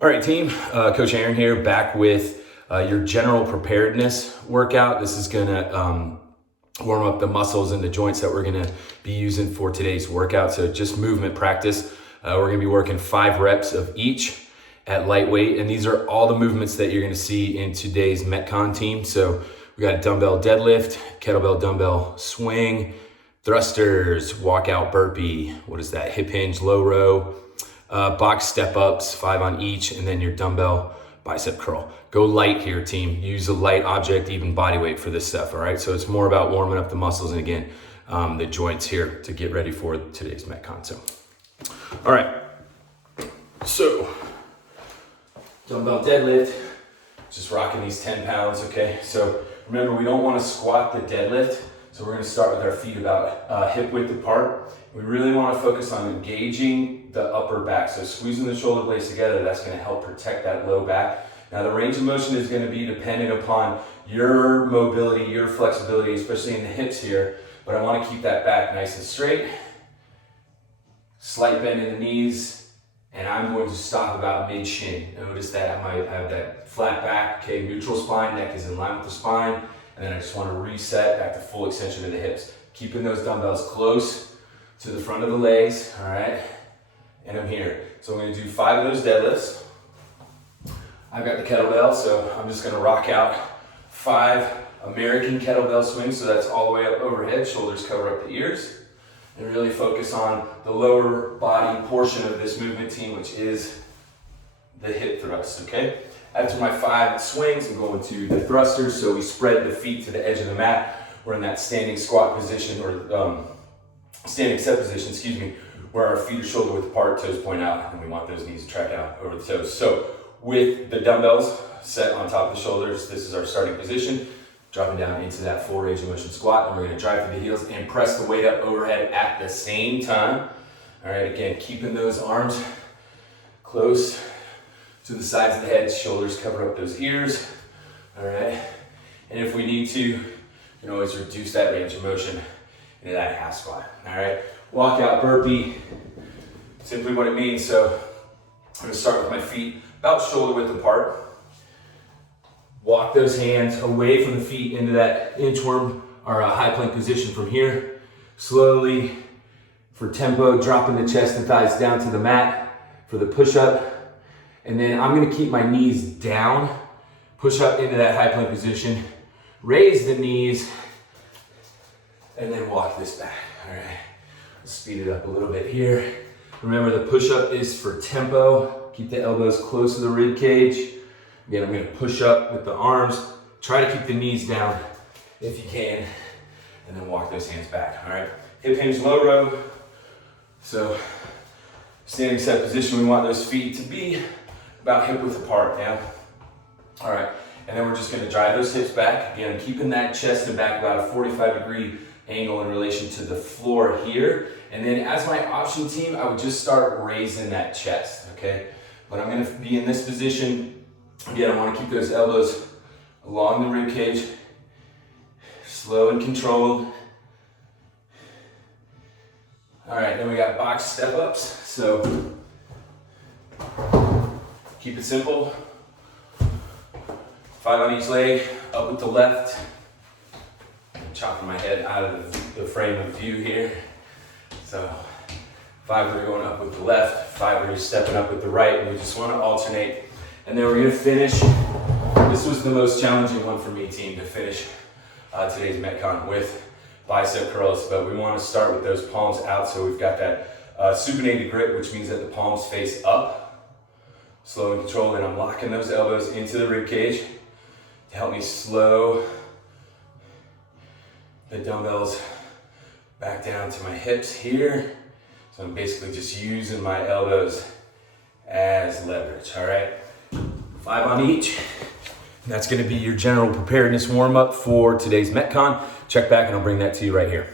All right, team, Coach Aaron here, back with your general preparedness workout. This is gonna warm up the muscles and the joints that we're gonna be using for today's workout. So just movement practice. We're gonna be working 5 reps of each at lightweight. And these are all the movements that you're gonna see in today's Metcon team. So we got a dumbbell deadlift, kettlebell dumbbell swing, thrusters, walkout burpee, what is that, hip hinge, low row, box step ups, 5 on each, and then your dumbbell bicep curl. Go light here, team. Use a light object, even body weight for this stuff, all right? So it's more about warming up the muscles and again, the joints here to get ready for today's Metcon. So, all right. So, dumbbell deadlift, just rocking these 10 pounds, okay? So remember, we don't wanna squat the deadlift. So we're gonna start with our feet about hip width apart. We really wanna focus on engaging the upper back. So squeezing the shoulder blades together, that's gonna help protect that low back. Now the range of motion is gonna be dependent upon your mobility, your flexibility, especially in the hips here. But I wanna keep that back nice and straight. Slight bend in the knees, and I'm going to stop about mid-shin. Notice that I might have that flat back, okay, neutral spine, neck is in line with the spine. And then I just want to reset back to full extension of the hips. Keeping those dumbbells close to the front of the legs, all right? And I'm here. So I'm gonna do 5 of those deadlifts. I've got the kettlebell, so I'm just gonna rock out 5 American kettlebell swings. So that's all the way up overhead, shoulders cover up the ears. And really focus on the lower body portion of this movement, team, which is the hip thrust, okay? After my 5 swings, I'm going to the thrusters. So we spread the feet to the edge of the mat. We're in that standing squat position, or standing set position, excuse me, where our feet are shoulder width apart, toes point out, and we want those knees to track out over the toes. So with the dumbbells set on top of the shoulders, this is our starting position. Dropping down into that full range of motion squat, and we're gonna drive through the heels and press the weight up overhead at the same time. All right, again, keeping those arms close to the sides of the head, shoulders cover up those ears, all right? And if we need to, you can always reduce that range of motion into that half squat, all right? Walkout burpee, simply what it means. So I'm gonna start with my feet about shoulder width apart. Walk those hands away from the feet into that inchworm or a high plank position from here. Slowly, for tempo, dropping the chest and thighs down to the mat for the push-up. And then I'm gonna keep my knees down, push up into that high plank position, raise the knees, and then walk this back, all right? Let's speed it up a little bit here. Remember, the push-up is for tempo. Keep the elbows close to the rib cage. Again, I'm gonna push up with the arms. Try to keep the knees down if you can, and then walk those hands back, all right? Hip hinge low row. So, standing set position, we want those feet to be about hip width apart now. All right, and then we're just gonna drive those hips back. Again, keeping that chest and back about a 45-degree angle in relation to the floor here. And then as my option, team, I would just start raising that chest, okay? But I'm gonna be in this position. Again, I wanna keep those elbows along the rib cage, slow and controlled. All right, then we got box step ups. So keep it simple. 5 on each leg, up with the left. I'm chopping my head out of the frame of view here. So 5 where you're going up with the left, 5 where you're stepping up with the right, and we just want to alternate. And then we're gonna finish. This was the most challenging one for me, team, to finish today's Metcon with bicep curls, but we want to start with those palms out. So we've got that supinated grip, which means that the palms face up. Slow and controlled, and I'm locking those elbows into the rib cage to help me slow the dumbbells back down to my hips here. So I'm basically just using my elbows as leverage, all right? 5 on each. And that's gonna be your general preparedness warm-up for today's Metcon. Check back and I'll bring that to you right here.